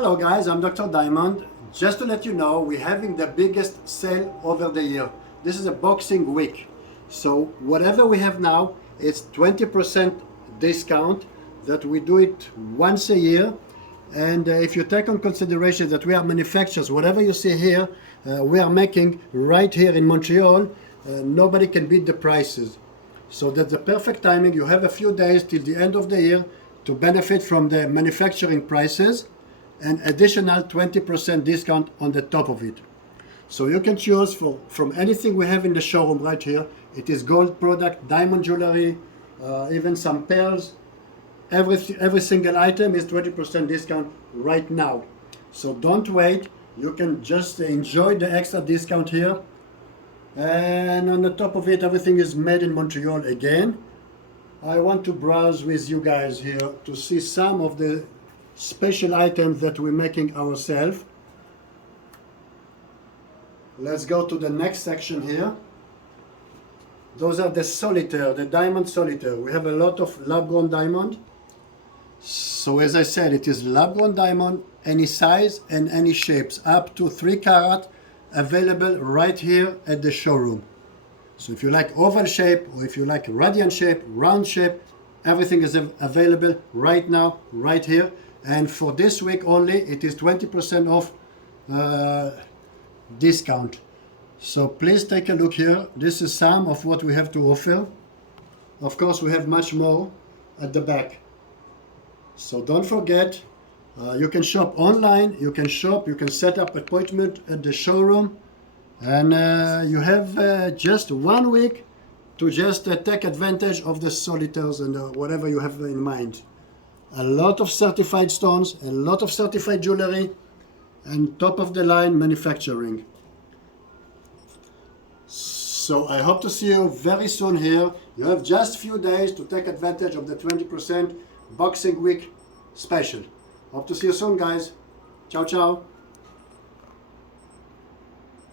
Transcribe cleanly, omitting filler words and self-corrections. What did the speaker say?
Hello guys, I'm Dr. Diamond. Just to let you know, we're having the biggest sale over the year. This is a Boxing Week. So whatever we have now, it's 20% discount that we do it once a year. And if you take on consideration that we are manufacturers, whatever you see here, we are making right here in Montreal, nobody can beat the prices. So that's the perfect timing. You have a few days till the end of the year to benefit from the manufacturing prices and additional 20% discount on the top of it. So you can choose from anything we have in the showroom right here. It is gold product, diamond jewelry, even some pearls. Every single item is 20% discount right now. So don't wait. You can just enjoy the extra discount here. And on the top of it, everything is made in Montreal again. I want to browse with you guys here to see some of the special items that we're making ourselves. Let's go to the next section here. Those are the solitaire, the diamond solitaire. We have a lot of lab-grown diamond. So as I said, it is lab-grown diamond, any size and any shapes, up to 3 carat, available right here at the showroom. So if you like oval shape, or if you like radiant shape, round shape, everything is available right now, right here. And for this week only, it is 20% off discount. So please take a look here. This is some of what we have to offer. Of course, we have much more at the back. So don't forget, you can shop online, you can set up appointment at the showroom, and you have just 1 week to just take advantage of the solitaires and whatever you have in mind. A lot of certified stones, a lot of certified jewelry, and top of the line manufacturing. So I hope to see you very soon here. You have just few days to take advantage of the 20% Boxing Week special. Hope to see you soon, guys. Ciao, ciao.